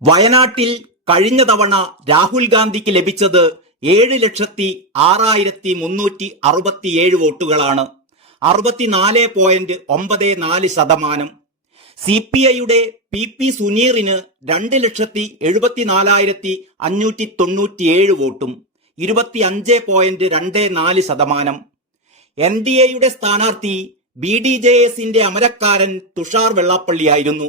വയനാട്ടിൽ കഴിഞ്ഞ തവണ രാഹുൽ ഗാന്ധിക്ക് ലഭിച്ചത് 7,06,367 വോട്ടുകളാണ്. 64.94%. CPIയുടെ PP സുനീറിന് 2,74,597 വോട്ടും 25.24%. NDAയുടെ സ്ഥാനാർത്ഥി BDJSന്റെ അമരക്കാരൻ തുഷാർ വെള്ളാപ്പള്ളിയായിരുന്നു.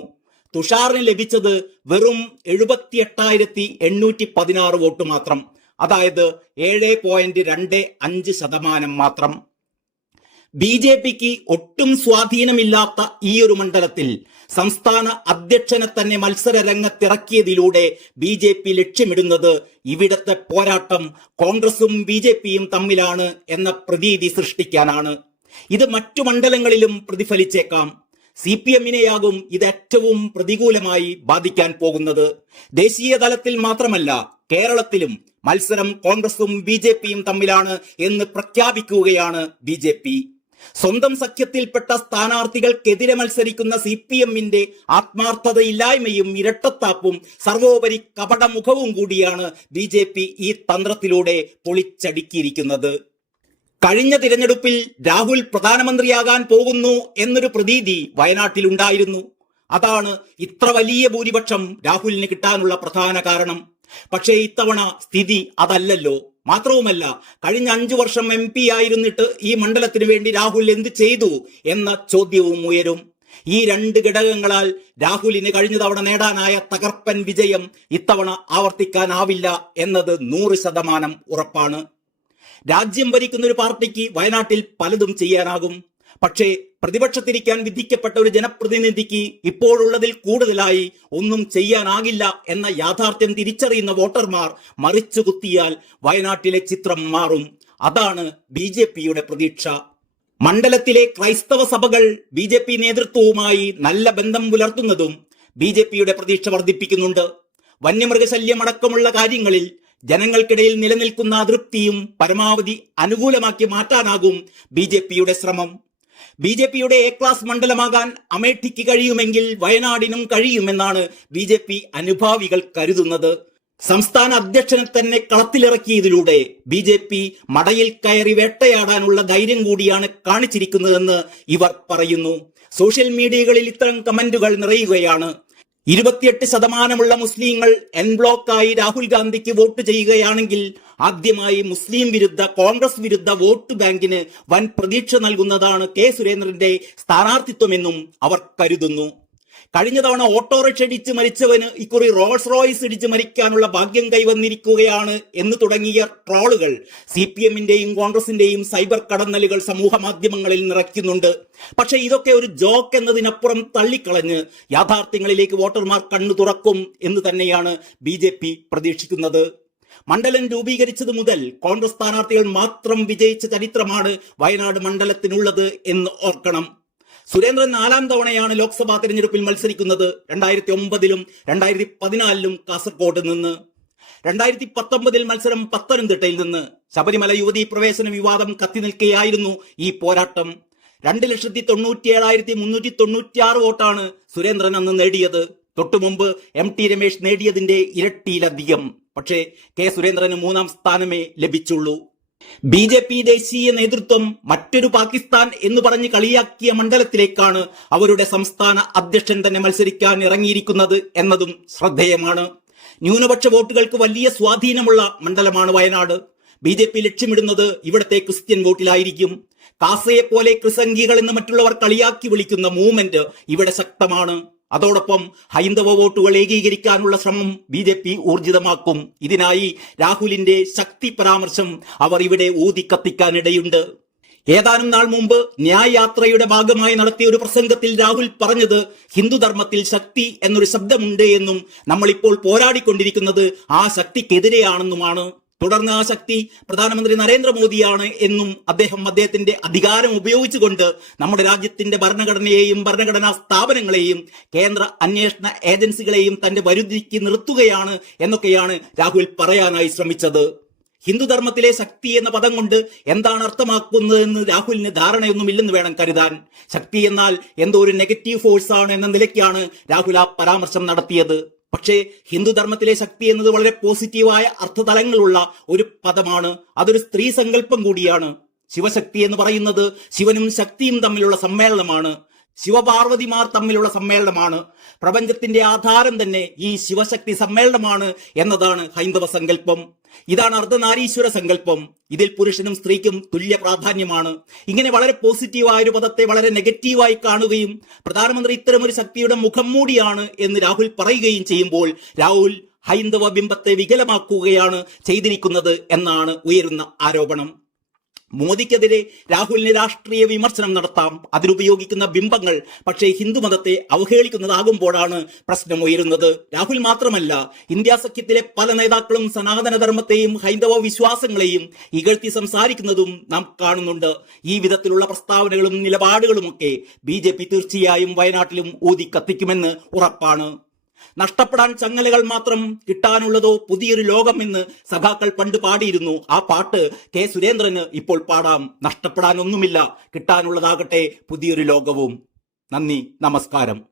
തുഷാറിന് ലഭിച്ചത് വെറും 78,816 വോട്ട് മാത്രം, അതായത് 7.25% മാത്രം. BJPക്ക് ഒട്ടും സ്വാധീനമില്ലാത്ത ഈയൊരു മണ്ഡലത്തിൽ സംസ്ഥാന അധ്യക്ഷനെ തന്നെ മത്സര രംഗത്തിറക്കിയതിലൂടെ BJP ലക്ഷ്യമിടുന്നത് ഇവിടത്തെ പോരാട്ടം കോൺഗ്രസും BJPയും തമ്മിലാണ് എന്ന പ്രതീതി സൃഷ്ടിക്കാനാണ്. ഇത് മറ്റു മണ്ഡലങ്ങളിലും പ്രതിഫലിച്ചേക്കാം. CPMനെയാകും ഇത് ഏറ്റവും പ്രതികൂലമായി ബാധിക്കാൻ പോകുന്നത്. ദേശീയ തലത്തിൽ മാത്രമല്ല, കേരളത്തിലും മത്സരം കോൺഗ്രസും BJPയും തമ്മിലാണ് എന്ന് പ്രഖ്യാപിക്കുകയാണ് BJP. സ്വന്തം സഖ്യത്തിൽപ്പെട്ട സ്ഥാനാർത്ഥികൾക്കെതിരെ മത്സരിക്കുന്ന CPMന്റെ ആത്മാർത്ഥതയില്ലായ്മയും ഇരട്ടത്താപ്പും സർവോപരി കപടമുഖവും കൂടിയാണ് BJP ഈ തന്ത്രത്തിലൂടെ പൊളിച്ചടുക്കിയിരിക്കുന്നത്. കഴിഞ്ഞ തിരഞ്ഞെടുപ്പിൽ രാഹുൽ പ്രധാനമന്ത്രിയാകാൻ പോകുന്നു എന്നൊരു പ്രതീതി വയനാട്ടിലുണ്ടായിരുന്നു. അതാണ് ഇത്ര വലിയ ഭൂരിപക്ഷം രാഹുലിന് കിട്ടാനുള്ള പ്രധാന കാരണം. പക്ഷേ ഇത്തവണ സ്ഥിതി അതല്ലല്ലോ. മാത്രവുമല്ല, കഴിഞ്ഞ 5 വർഷം MP ആയിരുന്നിട്ട് ഈ മണ്ഡലത്തിനു വേണ്ടി രാഹുൽ എന്ത് ചെയ്തു എന്ന ചോദ്യവും ഉയരും. ഈ 2 ഘടകങ്ങളാൽ രാഹുലിന് കഴിഞ്ഞ തവണ നേടാനായ തകർപ്പൻ വിജയം ഇത്തവണ ആവർത്തിക്കാനാവില്ല എന്നത് 100% ഉറപ്പാണ്. രാജ്യം ഭരിക്കുന്ന ഒരു പാർട്ടിക്ക് വയനാട്ടിൽ പലതും ചെയ്യാനാകും. പക്ഷേ പ്രതിപക്ഷത്തിരിക്കാൻ വിധിക്കപ്പെട്ട ഒരു ജനപ്രതിനിധിക്ക് ഇപ്പോഴുള്ളതിൽ കൂടുതലായി ഒന്നും ചെയ്യാനാകില്ല എന്ന യാഥാർത്ഥ്യം തിരിച്ചറിയുന്ന വോട്ടർമാർ മറിച്ചു കുത്തിയാൽ വയനാട്ടിലെ ചിത്രം മാറും. അതാണ് BJPയുടെ പ്രതീക്ഷ. മണ്ഡലത്തിലെ ക്രൈസ്തവ സഭകൾ BJP നേതൃത്വവുമായി നല്ല ബന്ധം പുലർത്തുന്നതും BJPയുടെ പ്രതീക്ഷ വർദ്ധിപ്പിക്കുന്നുണ്ട്. വന്യമൃഗശല്യമടക്കമുള്ള കാര്യങ്ങളിൽ ജനങ്ങൾക്കിടയിൽ നിലനിൽക്കുന്ന അതൃപ്തിയും പരമാവധി അനുകൂലമാക്കി മാറ്റാനാകും BJPയുടെ ശ്രമം. BJPയുടെ A ക്ലാസ് മണ്ഡലമാകാൻ അമേഠിക്ക് കഴിയുമെങ്കിൽ വയനാടിനും കഴിയുമെന്നാണ് BJP അനുഭാവികൾ കരുതുന്നത്. സംസ്ഥാന അധ്യക്ഷനെ തന്നെ കളത്തിലിറക്കിയതിലൂടെ BJP മടയിൽ കയറി വേട്ടയാടാനുള്ള ധൈര്യം കൂടിയാണ് കാണിച്ചിരിക്കുന്നതെന്ന് ഇവർ പറയുന്നു. സോഷ്യൽ മീഡിയകളിൽ ഇത്തരം കമന്റുകൾ നിറയുകയാണ്. 28% മുസ്ലിങ്ങൾ എൻ ബ്ലോക്കായി രാഹുൽ ഗാന്ധിക്ക് വോട്ട് ചെയ്യുകയാണെങ്കിൽ ആദ്യമായി മുസ്ലിം വിരുദ്ധ കോൺഗ്രസ് വിരുദ്ധ വോട്ട് ബാങ്കിന് വൻ പ്രതീക്ഷ നൽകുന്നതാണ് K സുരേന്ദ്രന്റെ സ്ഥാനാർത്ഥിത്വമെന്നും അവർ കരുതുന്നു. കഴിഞ്ഞ തവണ ഓട്ടോറിക്ഷ ഇടിച്ച് മരിച്ചവന് ഇക്കുറി റോൾസ് റോയ്സ് ഇടിച്ച് മരിക്കാനുള്ള ഭാഗ്യം കൈവന്നിരിക്കുകയാണ് എന്ന് തുടങ്ങിയ ട്രോളുകൾ CPMന്റെയും കോൺഗ്രസിന്റെയും സൈബർ കടന്നലുകൾ സമൂഹ മാധ്യമങ്ങളിൽ നിറയ്ക്കുന്നുണ്ട്. പക്ഷെ ഇതൊക്കെ ഒരു ജോക്ക് എന്നതിനപ്പുറം തള്ളിക്കളഞ്ഞ് യാഥാർത്ഥ്യങ്ങളിലേക്ക് വോട്ടർമാർ കണ്ണു തുറക്കും എന്ന് തന്നെയാണ് BJP പ്രതീക്ഷിക്കുന്നത്. മണ്ഡലം രൂപീകരിച്ചത് മുതൽ കോൺഗ്രസ് സ്ഥാനാർത്ഥികൾ മാത്രം വിജയിച്ച ചരിത്രമാണ് വയനാട് മണ്ഡലത്തിനുള്ളത് എന്ന് ഓർക്കണം. സുരേന്ദ്രൻ 4ാം തവണയാണ് ലോക്സഭാ തെരഞ്ഞെടുപ്പിൽ മത്സരിക്കുന്നത്. 2009ലും 2014ലും കാസർഗോഡ് നിന്ന്, 2019 മത്സരം പത്തനംതിട്ടയിൽ നിന്ന്. ശബരിമല യുവതീ പ്രവേശന വിവാദം കത്തി നിൽക്കുകയായിരുന്നു ഈ പോരാട്ടം. 2,97,396 വോട്ടാണ് സുരേന്ദ്രൻ അന്ന് നേടിയത്. തൊട്ടുമുമ്പ് MT രമേശ് നേടിയതിന്റെ ഇരട്ടിയിലധികം. പക്ഷേ K സുരേന്ദ്രന് 3ാം സ്ഥാനമേ ലഭിച്ചുള്ളൂ. BJP ദേശീയ നേതൃത്വം മറ്റൊരു പാകിസ്ഥാൻ എന്ന് പറഞ്ഞ് കളിയാക്കിയ മണ്ഡലത്തിലേക്കാണ് അവരുടെ സംസ്ഥാന അധ്യക്ഷൻ തന്നെ മത്സരിക്കാൻ ഇറങ്ങിയിരിക്കുന്നത് എന്നതും ശ്രദ്ധേയമാണ്. ന്യൂനപക്ഷ വോട്ടുകൾക്ക് വലിയ സ്വാധീനമുള്ള മണ്ഡലമാണ് വയനാട്. BJP ലക്ഷ്യമിടുന്നത് ഇവിടത്തെ ക്രിസ്ത്യൻ വോട്ടിലായിരിക്കും. കാസയെ പോലെ ക്രിസംഗികൾ എന്ന് മറ്റുള്ളവർ കളിയാക്കി വിളിക്കുന്ന മൂവ്മെന്റ് ഇവിടെ ശക്തമാണ്. അതോടൊപ്പം ഹൈന്ദവ വോട്ടുകൾ ഏകീകരിക്കാനുള്ള ശ്രമം BJP ഊർജിതമാക്കും. ഇതിനായി രാഹുലിന്റെ ശക്തി പരാമർശം അവർ ഇവിടെ ഊതിക്കത്തിക്കാനിടയുണ്ട്. ഏതാനും നാൾ മുമ്പ് ന്യായ് യാത്രയുടെ ഭാഗമായി നടത്തിയ ഒരു പ്രസംഗത്തിൽ രാഹുൽ പറഞ്ഞത് ഹിന്ദുധർമ്മത്തിൽ ശക്തി എന്നൊരു ശബ്ദമുണ്ട് എന്നും നമ്മളിപ്പോൾ പോരാടിക്കൊണ്ടിരിക്കുന്നത് ആ ശക്തിക്കെതിരെയാണെന്നുമാണ്. തുടർന്ന് ആ ശക്തി പ്രധാനമന്ത്രി നരേന്ദ്രമോദിയാണ് എന്നും അദ്ദേഹത്തിന്റെ അധികാരം ഉപയോഗിച്ചുകൊണ്ട് നമ്മുടെ രാജ്യത്തിന്റെ ഭരണഘടനയെയും ഭരണഘടനാ സ്ഥാപനങ്ങളെയും കേന്ദ്ര അന്വേഷണ ഏജൻസികളെയും തന്റെ വരുതിക്ക് നിർത്തുകയാണ് എന്നൊക്കെയാണ് രാഹുൽ പറയാനായി ശ്രമിച്ചത്. ഹിന്ദുധർമ്മത്തിലെ ശക്തി എന്ന പദം കൊണ്ട് എന്താണ് അർത്ഥമാക്കുന്നതെന്ന് രാഹുലിന് ധാരണയൊന്നുമില്ലെന്ന് വേണം കരുതാൻ. ശക്തി എന്നാൽ എന്തോ ഒരു നെഗറ്റീവ് ഫോഴ്സ് ആണ് എന്ന നിലയ്ക്കാണ് രാഹുൽ ആ പരാമർശം നടത്തിയത്. പക്ഷേ ഹിന്ദുധർമ്മത്തിലെ ശക്തി എന്നത് വളരെ പോസിറ്റീവായ അർത്ഥതലങ്ങളുള്ള ഒരു പദമാണ്. അതൊരു സ്ത്രീ സങ്കല്പം കൂടിയാണ്. ശിവശക്തി എന്ന് പറയുന്നത് ശിവനും ശക്തിയും തമ്മിലുള്ള സമ്മേളനമാണ്. ശിവപാർവതിമാർ തമ്മിലുള്ള സമ്മേളനമാണ്. പ്രപഞ്ചത്തിന്റെ ആധാരം തന്നെ ഈ ശിവശക്തി സമ്മേളനമാണ് എന്നതാണ് ഹൈന്ദവ സങ്കല്പം. ഇതാണ് അർദ്ധനാരീശ്വര സങ്കല്പം. ഇതിൽ പുരുഷനും സ്ത്രീക്കും തുല്യ പ്രാധാന്യമാണ്. ഇങ്ങനെ വളരെ പോസിറ്റീവായ ഒരു പദത്തെ വളരെ നെഗറ്റീവായി കാണുകയും പ്രധാനമന്ത്രി ഇത്തരമൊരു ശക്തിയുടെ മുഖം മൂടിയാണ് എന്ന് രാഹുൽ പറയുകയും ചെയ്യുമ്പോൾ രാഹുൽ ഹൈന്ദവ ബിംബത്തെ വികലമാക്കുകയാണ് ചെയ്തിരിക്കുന്നത് എന്നാണ് ഉയരുന്ന ആരോപണം. മോദിക്കെതിരെ രാഹുലിന് രാഷ്ട്രീയ വിമർശനം നടത്താം, അതിനുപയോഗിക്കുന്ന ബിംബങ്ങൾ പക്ഷേ ഹിന്ദുമതത്തെ അവഹേളിക്കുന്നതാകുമ്പോഴാണ് പ്രശ്നം ഉയരുന്നത്. രാഹുൽ മാത്രമല്ല, ഇന്ത്യ സഖ്യത്തിലെ പല നേതാക്കളും സനാതനധർമ്മത്തെയും ഹൈന്ദവ വിശ്വാസങ്ങളെയും ഇകഴ്ത്തി സംസാരിക്കുന്നതും നാം കാണുന്നുണ്ട്. ഈ വിധത്തിലുള്ള പ്രസ്താവനകളും നിലപാടുകളുമൊക്കെ BJP തീർച്ചയായും വയനാട്ടിലും ഊതി കത്തിക്കുമെന്ന് ഉറപ്പാണ്. നഷ്ടപ്പെടാൻ ചങ്ങലകൾ മാത്രം, കിട്ടാനുള്ളതോ പുതിയൊരു ലോകം എന്ന് സഖാക്കൾ പണ്ട് പാടിയിരുന്നു. ആ പാട്ട് കെ സുരേന്ദ്രന് ഇപ്പോൾ പാടാം. നഷ്ടപ്പെടാനൊന്നുമില്ല, കിട്ടാനുള്ളതാകട്ടെ പുതിയൊരു ലോകവും. നന്ദി, നമസ്കാരം.